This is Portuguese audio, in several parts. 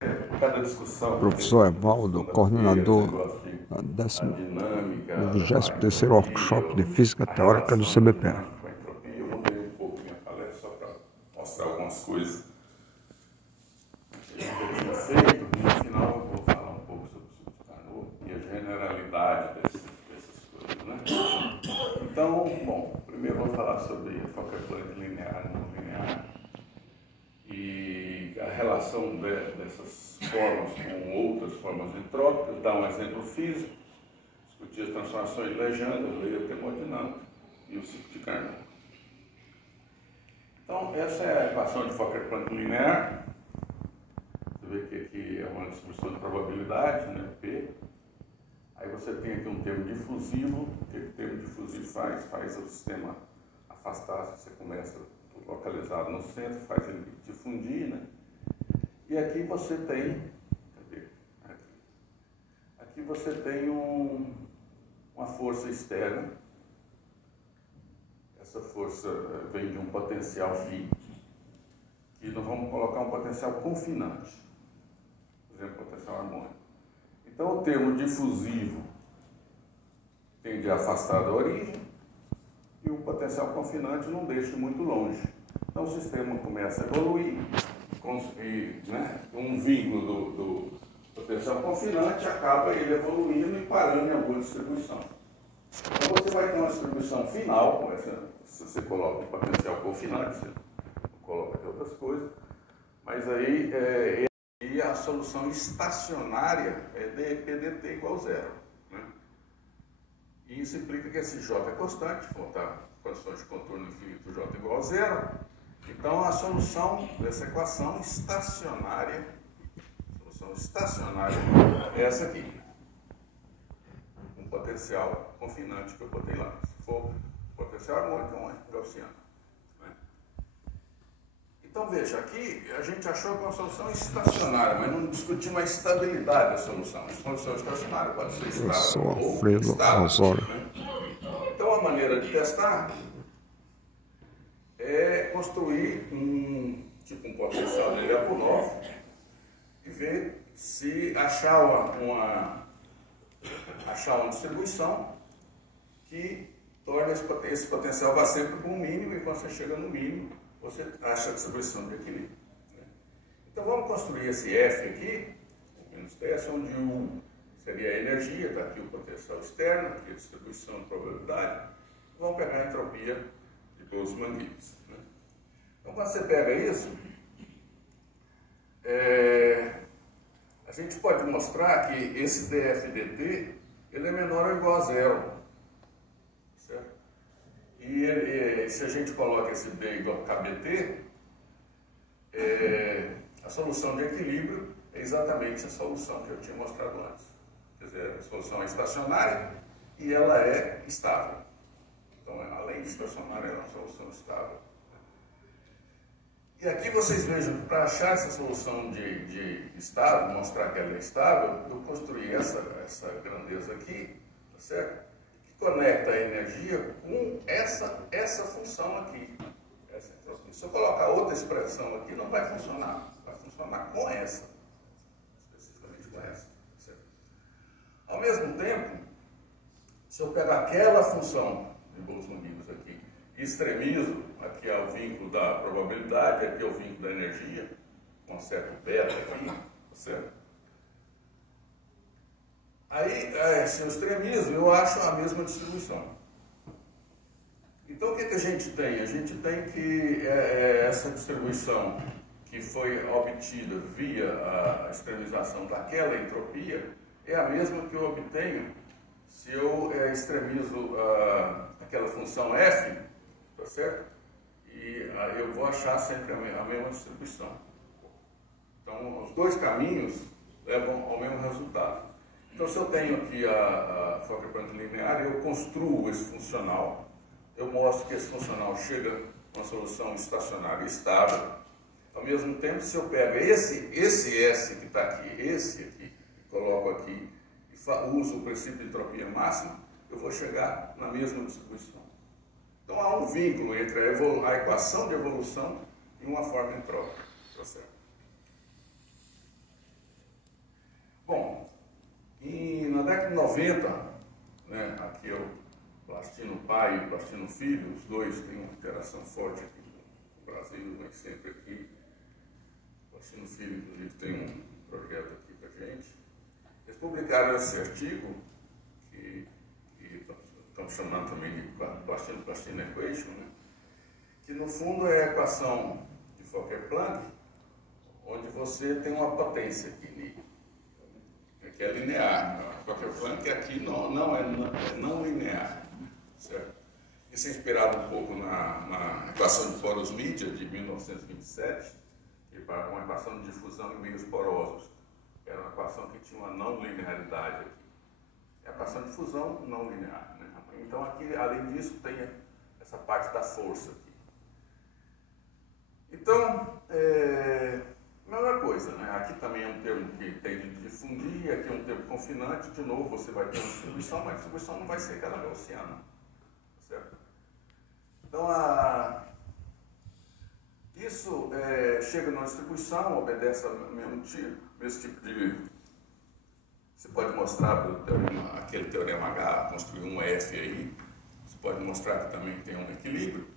Cada discussão. Professor Evaldo, coordenador da Dinâmica, do 23º Workshop de Física Teórica do CBPE. Eu mudei um pouco minha palestra só para mostrar algumas coisas que eu tinha feito. No final eu vou falar um pouco sobre o Carnot e a generalidade dessas coisas, né? Então, bom, primeiro eu vou falar sobre a Fokker-Planck linear e não linear e a relação dessas formas com outras formas entrópicas, dar um exemplo físico, discutir as transformações de Legendre, lei da termodinâmica e o ciclo de Carnot. Então, essa é a equação de Fokker-Planck linear. Você vê que aqui é uma distribuição de probabilidade, né, P. Aí você tem aqui um termo difusivo. O que o termo difusivo faz? Faz o sistema afastar, você começa localizado no centro, faz ele difundir, né? E aqui você tem, cadê? Aqui você tem uma força externa. Essa força vem de um potencial φ, e nós vamos colocar um potencial confinante, por exemplo, potencial harmônico. Então o termo difusivo tende a afastar da origem, e o potencial confinante não deixa muito longe. Então o sistema começa a evoluir, né, um vínculo do potencial confinante acaba ele evoluindo e parando em alguma distribuição. Então você vai ter uma distribuição final, se você coloca um potencial confinante, você coloca aqui outras coisas, mas aí e a solução estacionária é dp/dt igual a zero. Né? E isso implica que esse J é constante, faltar condições de contorno infinito J igual a zero. Então a solução dessa equação estacionária é essa aqui. Um potencial confinante que eu botei lá. Se for potencial harmônico, é um gaussiano. Né? Então veja, aqui a gente achou que é uma solução estacionária, mas não discutimos a estabilidade da solução. A solução estacionária pode ser estável ou instável. Né? Então a maneira de testar é construir um potencial de Lyapunov e ver se achar uma distribuição que torna esse potencial vá sempre com o mínimo, e quando você chega no mínimo, você acha a distribuição de equilíbrio. Né? Então vamos construir esse F aqui, o menos TS, onde U seria a energia, está aqui o potencial externo, aqui a distribuição de probabilidade. Vamos pegar a entropia de Boltzmann-Gibbs. Né? Então quando você pega isso, a gente pode mostrar que esse df/dt ele é menor ou igual a zero. Certo? E se a gente coloca esse b igual a kbt, a solução de equilíbrio é exatamente a solução que eu tinha mostrado antes. Quer dizer, a solução é estacionária e ela é estável. Então, além de estacionária, ela é uma solução estável. E aqui vocês vejam que para achar essa solução de estável, mostrar que ela é estável, eu construí essa grandeza aqui, tá certo? Que conecta a energia com essa função aqui. Se eu colocar outra expressão aqui, não vai funcionar. Vai funcionar com essa, especificamente com essa. Certo? Ao mesmo tempo, se eu pegar aquela função de Boltzmann-Gibbs aqui, extremizo, aqui é o vínculo da probabilidade, aqui é o vínculo da energia, com um certo beta aqui, tá certo? Aí, se eu extremizo, eu acho a mesma distribuição. Então, o que a gente tem? A gente tem que essa distribuição que foi obtida via a extremização daquela entropia é a mesma que eu obtenho se eu extremizo aquela função f, tá certo? E eu vou achar sempre a mesma distribuição. Então, os dois caminhos levam ao mesmo resultado. Então, se eu tenho aqui a Fokker-Planck linear, eu construo esse funcional, eu mostro que esse funcional chega a uma solução estacionária estável. Ao mesmo tempo, se eu pego esse S que está aqui, esse aqui, e coloco aqui, e uso o princípio de entropia máxima, eu vou chegar na mesma distribuição. Então há um vínculo entre a equação de evolução e uma forma entrópica. Tá certo? década de 90, né, aqui é o Plastino pai e o Plastino filho, os dois têm uma interação forte aqui no Brasil, mas sempre aqui. O Plastino filho, inclusive, tem um projeto aqui com a gente. Eles publicaram esse artigo, que estão chamando também de Plastino Equation, né, que no fundo é a equação de Fokker-Planck, onde você tem uma potência aqui, que é linear. A Fokker-Planck aqui não é não linear, certo? Isso é inspirado um pouco na equação de Poros-Midget de 1927, que é uma equação de difusão em meios porosos. Era uma equação que tinha uma não linearidade aqui. É a equação de fusão não linear, né? Então aqui, além disso, tem essa parte da força aqui. Então, mesma coisa, né? Aqui também é um termo que tem de difundir, aqui é um termo confinante. De novo, você vai ter uma distribuição, mas a distribuição não vai ser aquela gaussiana, certo? Então, isso chega numa distribuição, obedece ao mesmo tipo de... Você pode mostrar pelo teorema, aquele teorema H, construir um F aí, você pode mostrar que também tem um equilíbrio.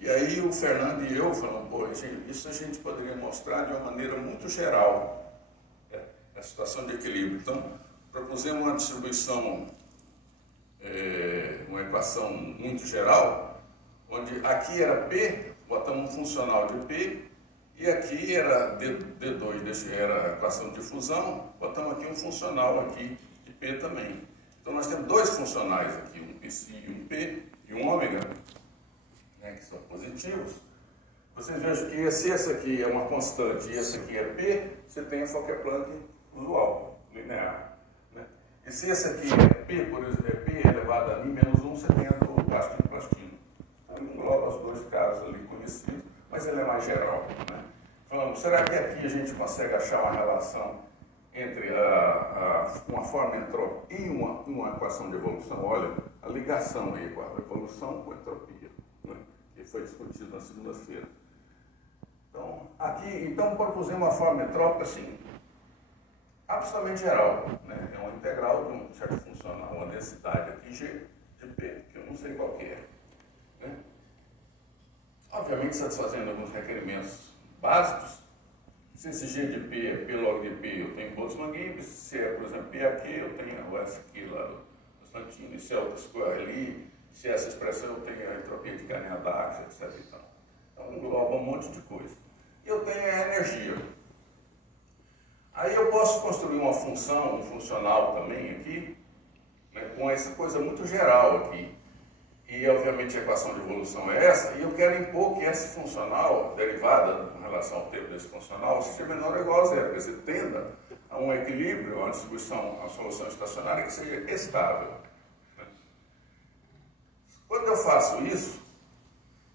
E aí o Fernando e eu falamos, pô, isso a gente poderia mostrar de uma maneira muito geral, a situação de equilíbrio. Então, propusemos uma distribuição, uma equação muito geral, onde aqui era P, botamos um funcional de P, e aqui era D2, era a equação de fusão, botamos aqui um funcional aqui de P também. Então nós temos dois funcionais aqui, um Psi e um P, e um ômega, né, que são positivos. Vocês vejam que se esse aqui é uma constante e esse aqui é P, você tem a Fokker-Planck usual, linear. Né? E se esse aqui é P, por exemplo, é P elevado a n-1, você tem a do Plastino. Então engloba os dois casos ali conhecidos, mas ele é mais geral. Né? Falamos, será que aqui a gente consegue achar uma relação entre uma forma entrópica e uma equação de evolução? Olha, a ligação aí com a evolução com a entropia, né? Que foi discutido na segunda-feira. Então propusemos uma forma entrópica assim, absolutamente geral, né? É uma integral de um certo funcional, uma densidade aqui G de P, que eu não sei qual que é. Né? Obviamente satisfazendo alguns requerimentos básicos. Se esse G de P é P log de P, eu tenho Boltzmann-Gibbs. Se é, por exemplo, P aqui, eu tenho o S aqui lá do Constantino. Se é o square ali, se essa expressão eu tenho a entropia de Carnot-Dax, etc. Então engloba um monte de coisa. E eu tenho a energia. Aí eu posso construir uma função, um funcional também aqui, né, com essa coisa muito geral aqui. E, obviamente, a equação de evolução é essa, e eu quero impor que esse funcional, derivada em relação ao tempo desse funcional, seja menor ou igual a zero, quer dizer, tenda a um equilíbrio, a uma distribuição, a uma solução estacionária que seja estável. Quando eu faço isso,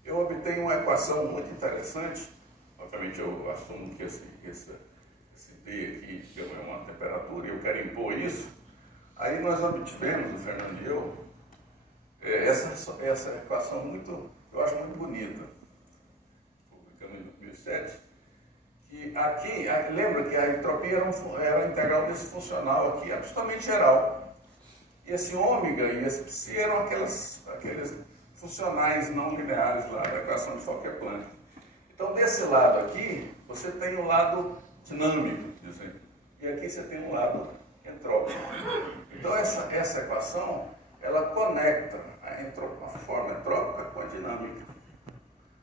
eu obtenho uma equação muito interessante. Obviamente, eu assumo que esse D aqui é uma temperatura, e eu quero impor isso. Aí nós obtivemos, o Fernando e eu, essa equação eu acho muito bonita, publicamos em 2007, que aqui, lembra que a entropia era a integral desse funcional aqui, absolutamente geral. E esse ômega e esse psi eram aqueles funcionais não lineares lá da equação de Fokker-Planck. Então, desse lado aqui, você tem um lado dinâmico, dizendo, e aqui você tem um lado entrópico. Então, essa equação, ela conecta a forma entrópica com a dinâmica.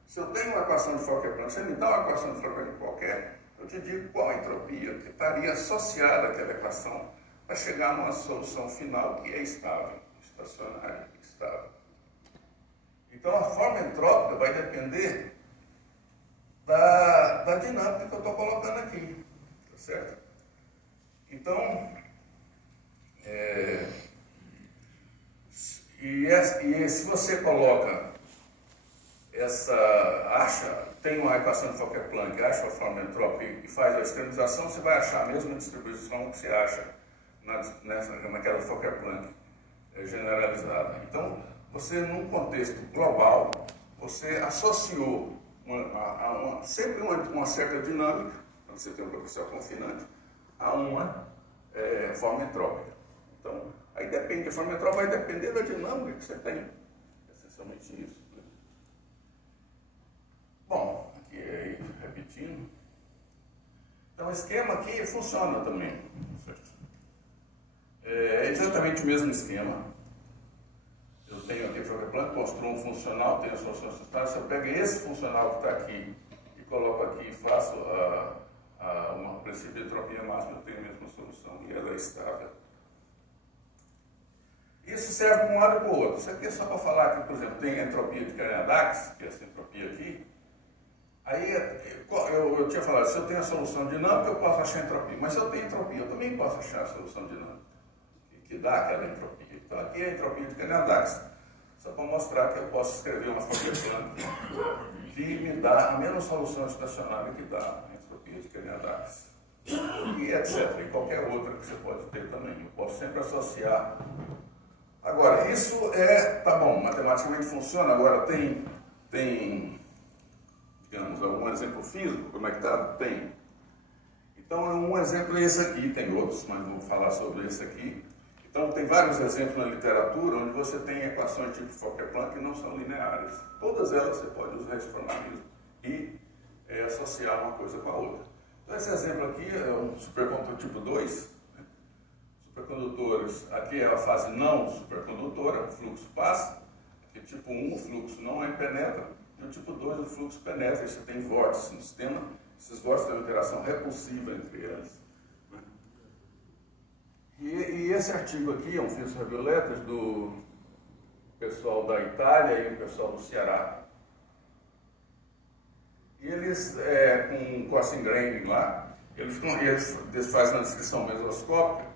Se eu tenho uma equação de Fokker-Planck, você me dá uma equação de Fokker-Planck qualquer, eu te digo qual a entropia que estaria associada àquela equação para chegar numa solução final que é estável, estacionária estável. Então, a forma entrópica vai depender da dinâmica que eu estou colocando aqui, tá certo? Então, se você coloca tem uma equação de Fokker-Planck, acha a forma entrópica e faz a extremização, você vai achar a mesma distribuição que você acha naquela Fokker-Planck generalizada. Então, você, num contexto global, você associou sempre uma certa dinâmica, você tem um potencial confinante, a uma forma entrópica. Então, Aí depende, a forma metral vai depender da dinâmica que você tem. Essencialmente isso. Né? Bom, aqui é repetindo. Então o esquema aqui funciona também. Certo? É exatamente o mesmo esquema. Eu tenho aqui o Fokker Planck, construo um funcional, tenho a solução estável. Se eu pego esse funcional que está aqui e coloco aqui e faço uma princípio de entropia máxima, eu tenho a mesma solução e ela é estável. Isso serve para um lado e para o outro. Isso aqui é só para falar que, por exemplo, tem a entropia de Carnot-Dax, que é essa entropia aqui. Aí eu tinha falado, se eu tenho a solução dinâmica, eu posso achar entropia. Mas se eu tenho entropia, eu também posso achar a solução dinâmica, que dá aquela entropia. Então aqui é a entropia de Carnot-Dax. Só para mostrar que eu posso escrever uma Fokker Planck que me dá a mesma solução estacionária que dá a entropia de Carnot-Dax. E etc. E qualquer outra que você pode ter também. Eu posso sempre associar. Agora, isso tá bom, matematicamente funciona. Agora tem digamos, algum exemplo físico conectado? Tem. Então, um exemplo é esse aqui, tem outros, mas vou falar sobre esse aqui. Então, tem vários exemplos na literatura onde você tem equações tipo Fokker-Planck que não são lineares. Todas elas você pode usar esse formalismo e associar uma coisa com a outra. Então, esse exemplo aqui é um supercondutor tipo 2. Né? Supercondutores, aqui é a fase não supercondutora, o fluxo passa. Aqui tipo 1, o fluxo não penetra. E o tipo 2, o fluxo penetra. E você tem vórtices no sistema. Esses vórtices têm uma interação repulsiva entre eles. E esse artigo aqui é um físico ultravioletas do pessoal da Itália e o pessoal do Ceará. E eles, com Cosin Graining lá, eles fazem uma descrição mesoscópica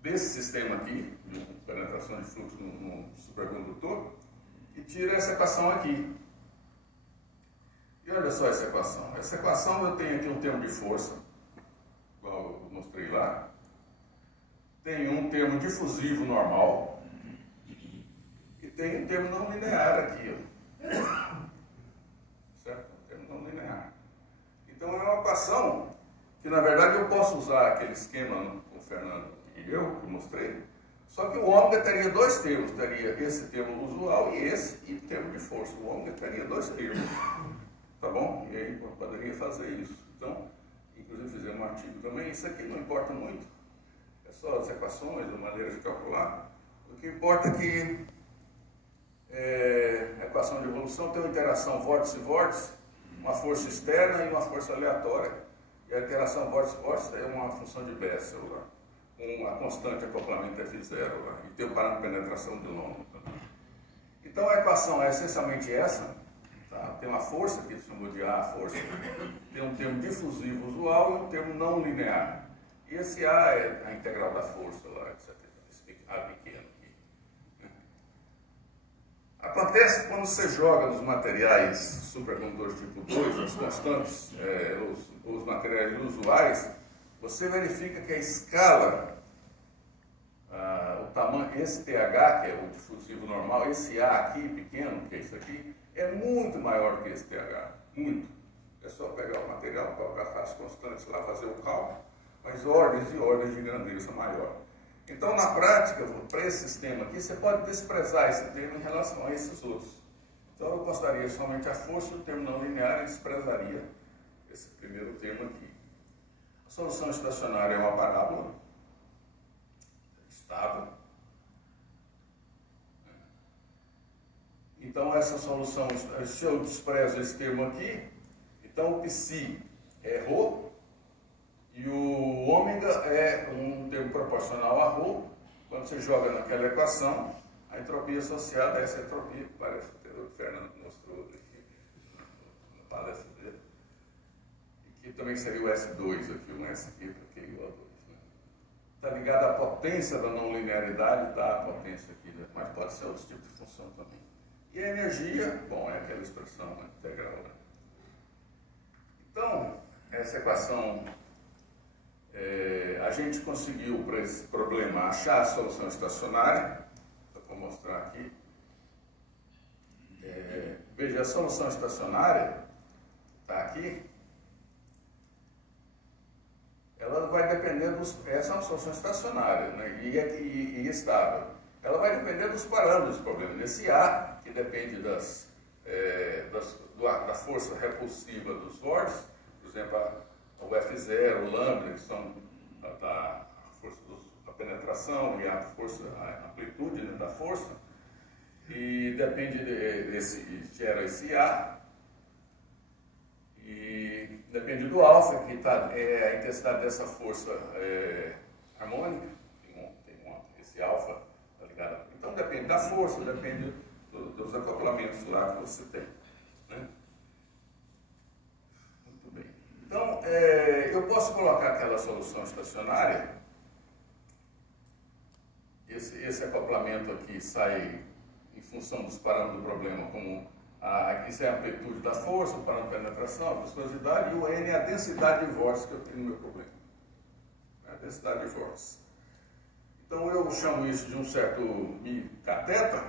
desse sistema aqui, de penetração de fluxo no supercondutor, e tira essa equação aqui. E olha só essa equação. Essa equação eu tenho aqui um termo de força, igual eu mostrei lá. Tem um termo difusivo normal e tem um termo não linear aqui, ó. Certo? Um termo não linear. Então é uma equação que na verdade eu posso usar aquele esquema com o Fernando e eu que mostrei, só que o ômega teria dois termos, teria esse termo usual e esse e termo de força. O ômega teria dois termos, tá bom? E aí eu poderia fazer isso. Então, inclusive fizemos um artigo também. Isso aqui não importa muito. Só as equações, a maneira de calcular. O que importa é que a equação de evolução tem uma interação vórtice-vórtice, uma força externa e uma força aleatória. E a interação vórtice-vórtice é uma função de Bessel, lá, com a constante acoplamento F0, lá, e tem o parâmetro de penetração de London também. Então a equação é essencialmente essa. Tá? Tem uma força, que se chamou de A, força, tem um termo difusivo usual e um termo não linear. E esse A é a integral da força, lá, etc. Esse A pequeno aqui. Acontece quando você joga nos materiais supercondutores tipo 2, os constantes, os materiais usuais, você verifica que a escala, o tamanho, esse TH, que é o difusivo normal, esse A aqui, pequeno, que é isso aqui, é muito maior que esse TH. Muito. É só pegar o material, colocar as constantes lá, fazer o cálculo. Mas ordens e ordens de grandeza maior. Então, na prática, para esse sistema aqui, você pode desprezar esse termo em relação a esses outros. Então, eu consideraria somente a força, o termo não linear, e desprezaria esse primeiro termo aqui. A solução estacionária é uma parábola estável. Então, essa solução, se eu desprezo esse termo aqui, então o psi é ρ, e o ômega é um termo proporcional a ρ. Quando você joga naquela equação, a entropia associada a essa entropia, que parece ter o que o Fernando mostrou aqui na palestra dele, e que também seria o S2 aqui, um S aqui, porque é igual a 2. Está ligado à potência da não linearidade, dá a potência aqui, né? Mas pode ser outros tipos de função também. E a energia, bom, é aquela expressão, né, integral. Né? Então, essa equação, a gente conseguiu para esse problema achar a solução estacionária. Vou mostrar aqui. Veja, a solução estacionária está aqui. Ela vai depender essa é uma solução estacionária, né, e estável. Ela vai depender dos parâmetros do problema. Esse A, que depende da força repulsiva dos vórtices, por exemplo, o F0, o lambda, que são a força da penetração e a amplitude, né, da força, e depende gera esse A, e depende do alfa, que é a intensidade dessa força harmônica, esse alfa, tá ligado? Então depende da força, depende dos acoplamentos lá que você tem, né? Muito bem. Então, eu posso colocar aquela solução estacionária, esse acoplamento aqui sai em função dos parâmetros do problema, como isso é a amplitude da força, o parâmetro de penetração, a viscosidade, e o N é a densidade de vórtice que eu tenho no meu problema. É a densidade de vórtice. Então eu chamo isso de um certo catetra,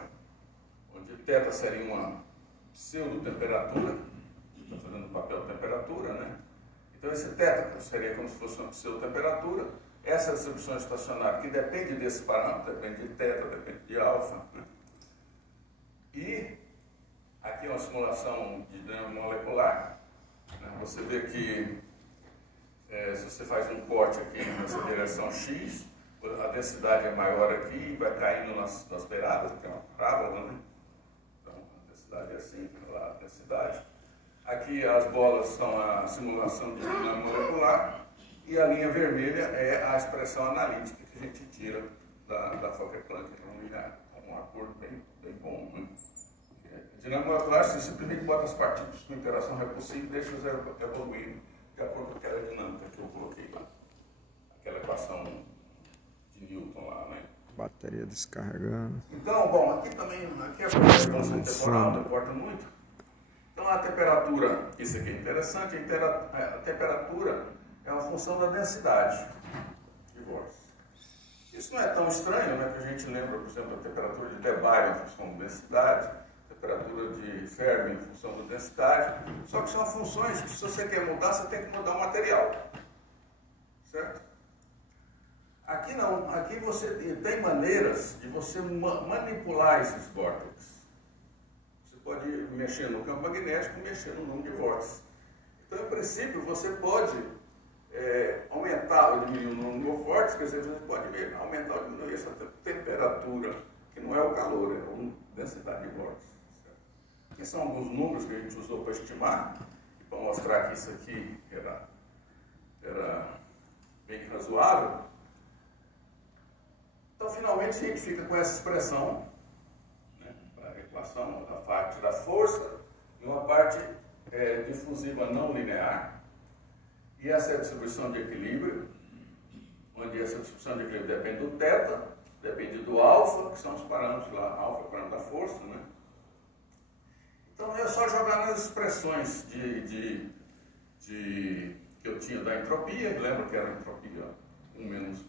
onde θ seria uma pseudo-temperatura, está fazendo o papel de temperatura, né? Então esse θ seria como se fosse uma pseudo-temperatura. Essa distribuição estacionária, que depende desse parâmetro, depende de θ, depende de alfa, né? E aqui é uma simulação de dinâmica molecular, né? Você vê que se você faz um corte aqui nessa direção X, a densidade é maior aqui e vai caindo nas beiradas, que é uma parábola, né? Então a densidade é assim, lá a densidade. Aqui as bolas são a simulação de dinâmica molecular e a linha vermelha é a expressão analítica que a gente tira da Fokker-Planck não linear. É um acordo bem bom, né? Dinâmica molecular, você simplesmente bota as partículas com interação repulsiva e deixa os evoluindo de acordo com aquela dinâmica que eu coloquei lá. Aquela equação de Newton lá, né? Bateria descarregando. Então, bom, aqui é a constante temporal, não importa muito. Então a temperatura, isso aqui é interessante, a temperatura é uma função da densidade de vórtice. Isso não é tão estranho, né? Que a gente lembra, por exemplo, a temperatura de Debye em função da densidade, a temperatura de Fermi em função da densidade, só que são funções que, se você quer mudar, você tem que mudar o material, certo? Aqui não, aqui você tem maneiras de você manipular esses vórtices. Você pode mexer no campo magnético e mexer no número de vórtices. Então, em princípio, você pode aumentar ou diminuir o número de vórtices, quer dizer, você pode aumentar ou diminuir essa temperatura, que não é o calor, é a densidade de vórtices. Aqui são alguns números que a gente usou para estimar, e para mostrar que isso aqui era bem razoável. Então, finalmente, a gente fica com essa expressão, né, a equação da parte da força e uma parte difusiva não linear. E essa é a distribuição de equilíbrio, onde essa distribuição de equilíbrio depende do θ, depende do alfa, que são os parâmetros lá, alfa é o parâmetro da força, né? Então é só jogar nas expressões que eu tinha da entropia, lembra que era a entropia 1 menos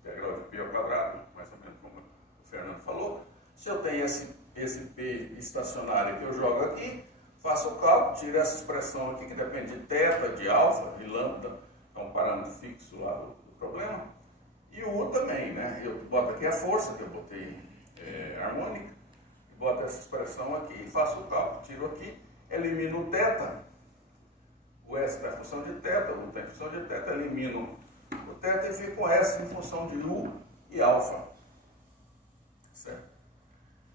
integral de P ao quadrado, mais ou menos como o Fernando falou. Se eu tenho esse P estacionário que eu jogo aqui, faço o cálculo, tiro essa expressão aqui que depende de θ, de alfa, de lambda, que é um parâmetro fixo lá do problema. E o U também, né? Eu boto aqui a força, que eu botei harmônica, e boto essa expressão aqui e faço o cálculo. Tiro aqui, elimino o θ, o S está em função de θ, o U está em função de θ, elimino o θ e fico com S em função de U e alfa. Certo?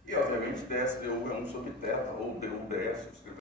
E, obviamente, ds du é 1 sobre θ, ou du ds,